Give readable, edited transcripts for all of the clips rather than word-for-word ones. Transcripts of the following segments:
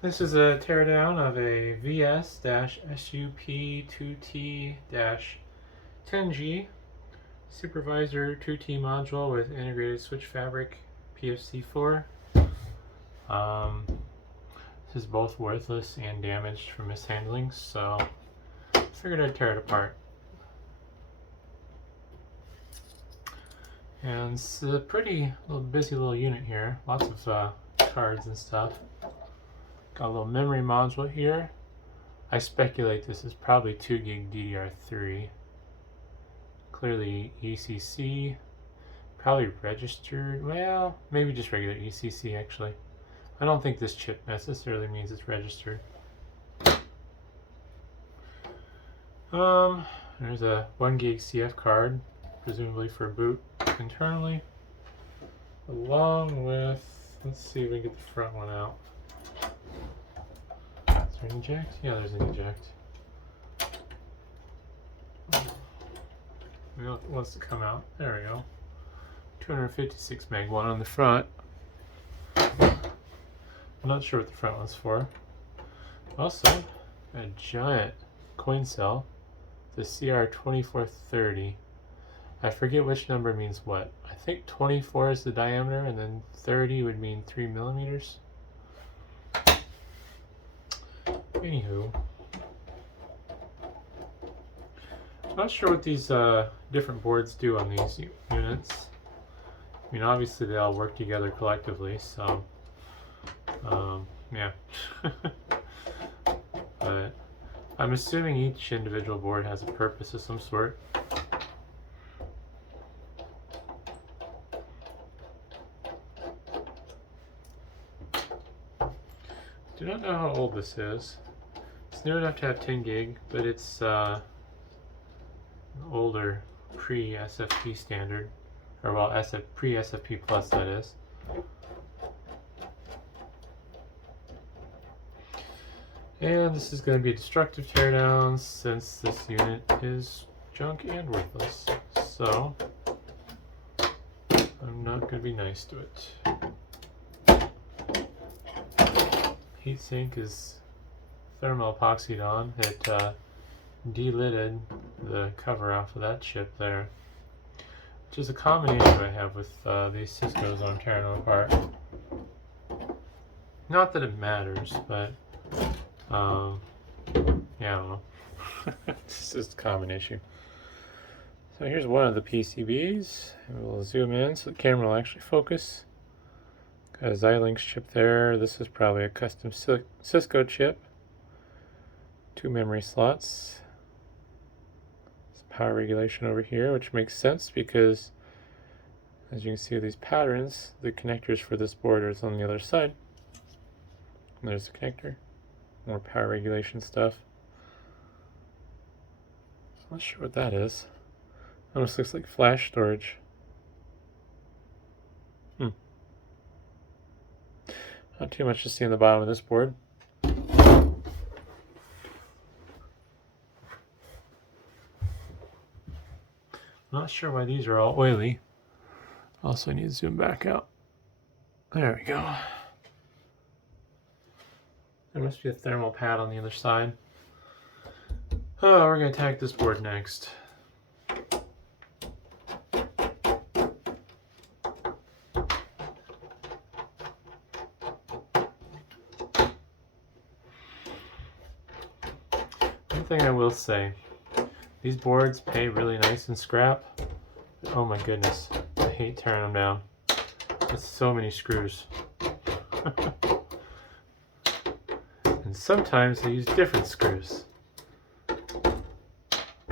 This is a teardown of a VS-SUP2T-10G Supervisor 2T module with integrated switch fabric PFC4. This is both worthless and damaged from mishandling, so I figured I'd tear it apart. And it's a pretty busy little unit here. Lots of cards and stuff. Got a little memory module here. I speculate this is probably 2 gig DDR3. Clearly ECC. Probably registered. Well, maybe just regular ECC actually. I don't think this chip necessarily means it's registered. There's a 1 gig CF card, presumably for boot internally, along with, let's see if we can get the front one out. Is there an eject? Yeah, there's an eject. It wants to come out. There we go. 256 meg one on the front. I'm not sure what the front one's for. Also, a giant coin cell, the CR2430. I forget which number means what. I think 24 is the diameter, and then 30 would mean 3 millimeters. Anywho, I'm not sure what these different boards do on these units. I mean, obviously they all work together collectively, so yeah. But I'm assuming each individual board has a purpose of some sort. Do not know how old this is. It's new enough to have 10 gig, but it's an older pre-SFP standard, or well, pre-SFP plus that is. And this is going to be a destructive teardown since this unit is junk and worthless. So I'm not going to be nice to it. Heatsink is thermal epoxied on. It delidded the cover off of that chip there, which is a common issue I have with these Ciscos when I'm tearing them apart. Not that it matters, but yeah, I don't know. It's just a common issue. So here's one of the PCBs. We'll zoom in so the camera will actually focus. Got a Xilinx chip there. This is probably a custom Cisco chip. 2 memory slots. There's power regulation over here, which makes sense because, as you can see with these patterns, the connectors for this board are on the other side. And there's the connector. More power regulation stuff. I'm not sure what that is. Almost looks like flash storage. Not too much to see on the bottom of this board. Not sure why these are all oily. Also, I need to zoom back out. There we go. There must be a thermal pad on the other side. Oh, we're going to attack this board next. One thing I will say, these boards pay really nice in scrap. Oh my goodness, I hate tearing them down. That's so many screws. And sometimes they use different screws.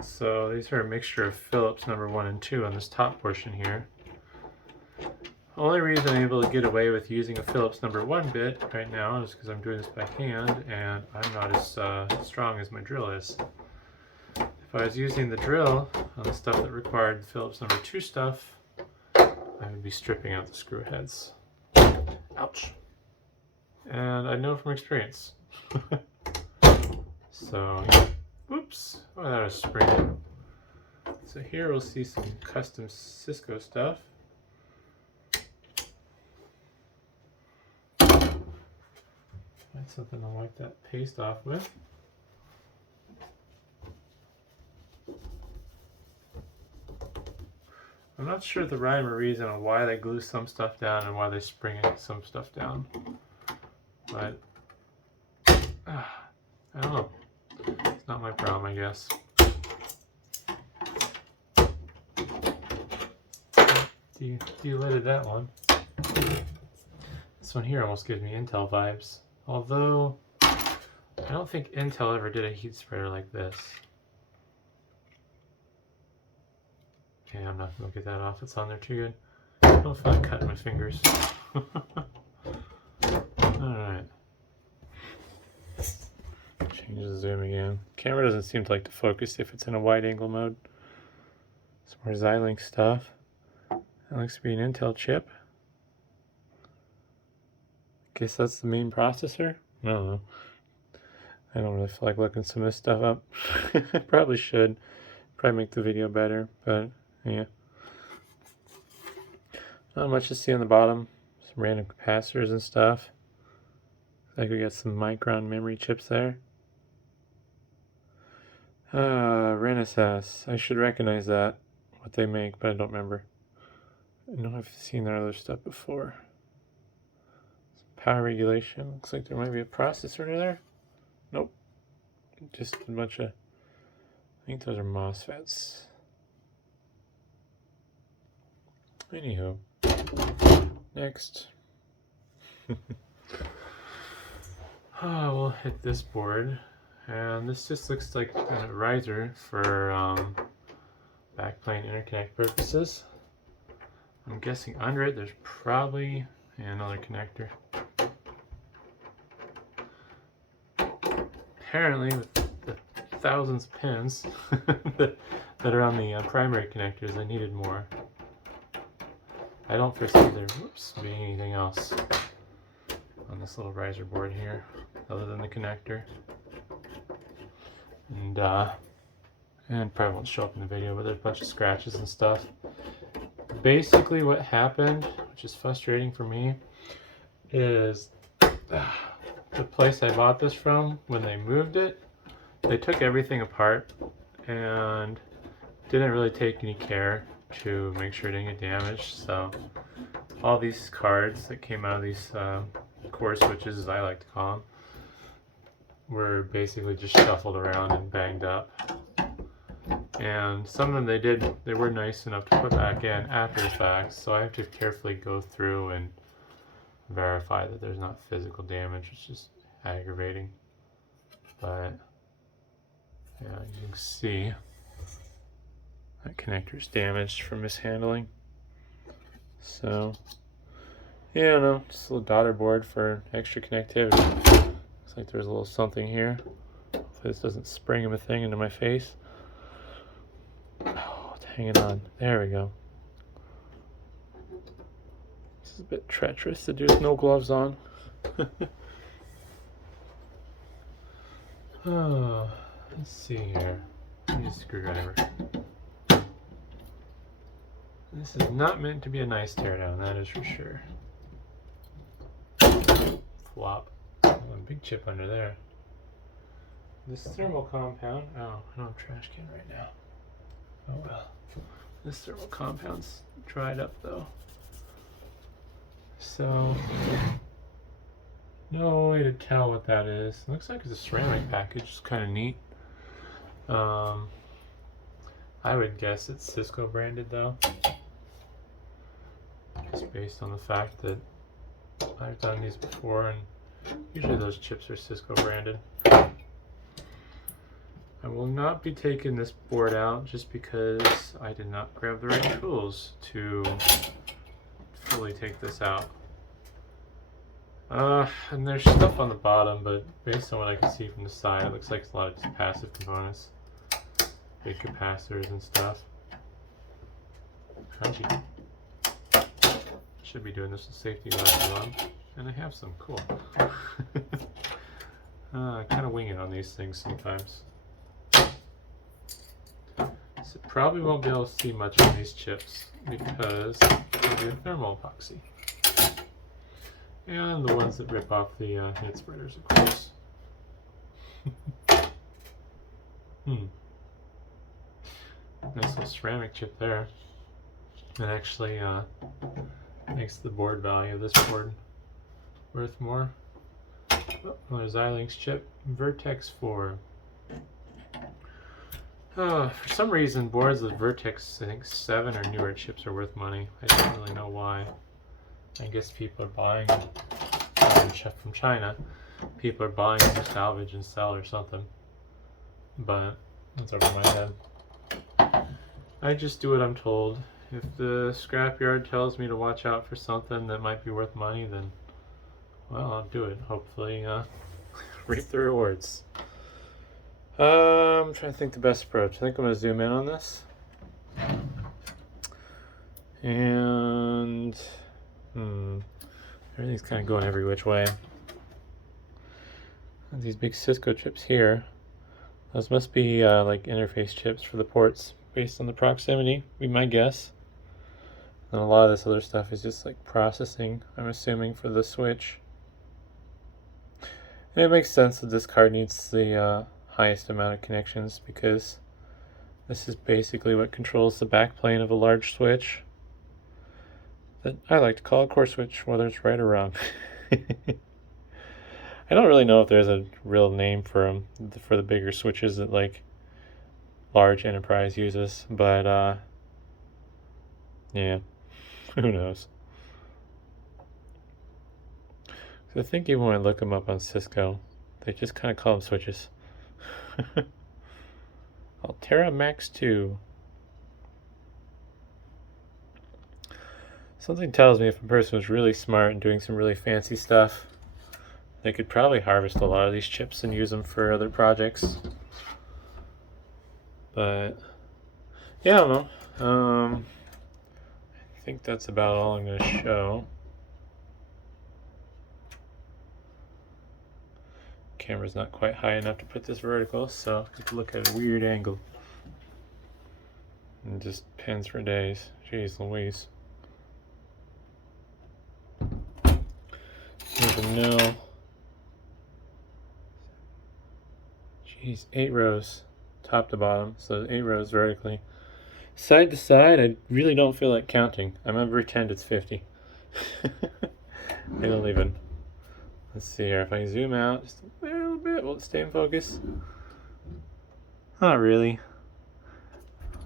So these are a mixture of Phillips number 1 and 2 on this top portion here. The only reason I'm able to get away with using a Phillips number 1 bit right now is because I'm doing this by hand and I'm not as strong as my drill is. If I was using the drill on the stuff that required the Phillips number 2 stuff, I would be stripping out the screw heads. Ouch. And I know from experience. So, whoops, oh, that was spring. So here we'll see some custom Cisco stuff. I That's something to wipe that paste off with. I'm not sure the rhyme or reason on why they glue some stuff down and why they spring some stuff down. But, I don't know. It's not my problem, I guess. Delighted that one. This one here almost gives me Intel vibes. Although, I don't think Intel ever did a heat spreader like this. Okay, I'm not going to get that off. It's on there too good. I don't feel like cutting my fingers. Alright. Change the zoom again. Camera doesn't seem to like to focus if it's in a wide angle mode. Some more Xilinx stuff. That looks to be an Intel chip. Guess that's the main processor? I don't know. I don't really feel like looking some of this stuff up. I probably should. Probably make the video better, but yeah. Not much to see on the bottom. Some random capacitors and stuff. Looks like we got some Micron memory chips there. Renesas. I should recognize that, what they make, but I don't remember. I know I've seen their other stuff before. Some power regulation. Looks like there might be a processor in there. Nope. Just a bunch of, I think those are MOSFETs. Anywho, next. We'll hit this board, and this just looks like a riser for backplane interconnect purposes. I'm guessing under it there's probably another connector. Apparently, with the thousands of pins that are on the primary connectors, I needed more. I don't foresee there being anything else on this little riser board here other than the connector. And probably won't show up in the video, but there's a bunch of scratches and stuff. Basically what happened, which is frustrating for me, is the place I bought this from, when they moved it, they took everything apart and didn't really take any care to make sure it didn't get damaged. So all these cards that came out of these core switches, as I like to call them, were basically just shuffled around and banged up. And some of them they were nice enough to put back in after the fact, so I have to carefully go through and verify that there's not physical damage, which is aggravating. But yeah, you can see that connector's damaged from mishandling. So yeah, no, just a little daughter board for extra connectivity. Looks like there's a little something here. Hopefully this doesn't spring a thing into my face. Oh, it's hanging on. There we go. This is a bit treacherous to do with no gloves on. Oh, let's see here. Need a screwdriver. This is not meant to be a nice teardown, that is for sure. Flop. Oh, a big chip under there. This thermal compound. Oh, I don't have a trash can right now. Oh well. This thermal compound's dried up though. So, no way to tell what that is. Looks like it's a ceramic package. It's kind of neat. I would guess it's Cisco branded though. Just based on the fact that I've done these before and usually those chips are Cisco branded. I will not be taking this board out just because I did not grab the right tools to fully take this out. And there's stuff on the bottom, but based on what I can see from the side, it looks like it's a lot of just passive components. Big capacitors and stuff. Crunchy. Should be doing this with safety glasses on. And I have some. Cool. I kind of wing it on these things sometimes. So probably won't be able to see much on these chips because it'll be a thermal epoxy. And the ones that rip off the head spreaders, of course. Nice little ceramic chip there. It actually makes the board value of this board worth more. Oh, another Xilinx chip, Vertex 4. For some reason, boards with Vertex, I think 7 or newer chips are worth money. I don't really know why. I guess people are buying them from China. People are buying them for salvage and sell or something. But that's over my head. I just do what I'm told. If the scrapyard tells me to watch out for something that might be worth money, then, well, I'll do it. Hopefully, reap the rewards. I'm trying to think the best approach. I think I'm going to zoom in on this. And everything's kind of going every which way. These big Cisco chips here, those must be like interface chips for the ports based on the proximity, be my guess. And a lot of this other stuff is just like processing, I'm assuming, for the switch. And it makes sense that this card needs the highest amount of connections, because this is basically what controls the backplane of a large switch that I like to call a core switch, whether it's right or wrong. I don't really know if there's a real name for them, for the bigger switches that like large enterprise uses, but yeah, who knows. So I think even when I look them up on Cisco, they just kind of call them switches. Altera Max 2. Something tells me if a person was really smart and doing some really fancy stuff, they could probably harvest a lot of these chips and use them for other projects. But yeah, I don't know. I think that's about all I'm going to show. Camera's not quite high enough to put this vertical, so I have to look at a weird angle. And just pins for days. Jeez Louise. Here's a mill. Jeez, 8 rows, top to bottom, so 8 rows vertically. Side to side, I really don't feel like counting. I'm gonna pretend it's 50. I don't even. Let's see here, if I zoom out just a little bit, will it stay in focus? Not really.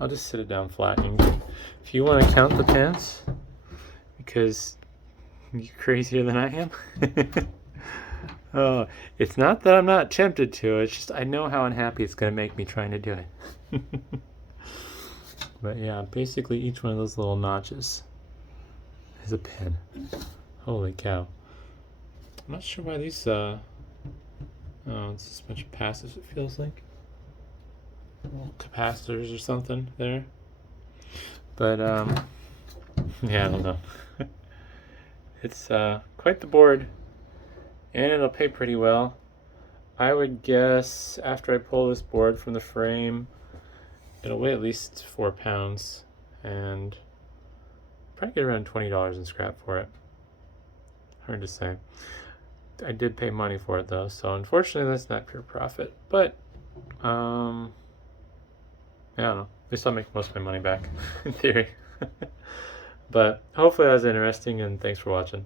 I'll just sit it down flat. If you want to count the pants, because you're crazier than I am. Oh, it's not that I'm not tempted to, it's just I know how unhappy it's going to make me trying to do it. But yeah, basically each one of those little notches is a pin. Holy cow. I'm not sure why these, oh, it's just a bunch of passives, it feels like. Little capacitors or something there. But, yeah, I don't know. It's quite the board, and it'll pay pretty well. I would guess after I pull this board from the frame, it'll weigh at least 4 pounds, and probably get around $20 in scrap for it. Hard to say. I did pay money for it though, so unfortunately that's not pure profit. But yeah, I don't know. At least I'll make most of my money back in theory. But hopefully that was interesting, and thanks for watching.